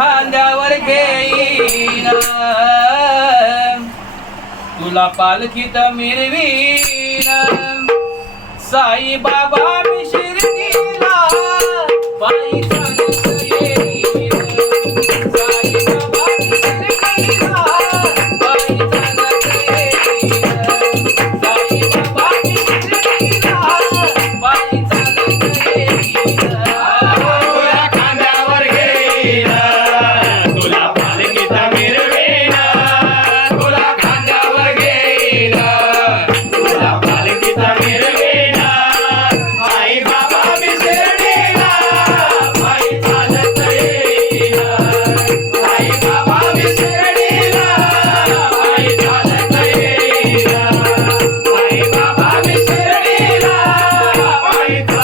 खांद्यावर घेईन. तुला पालखीत मिरवीन साई बाबा Bye.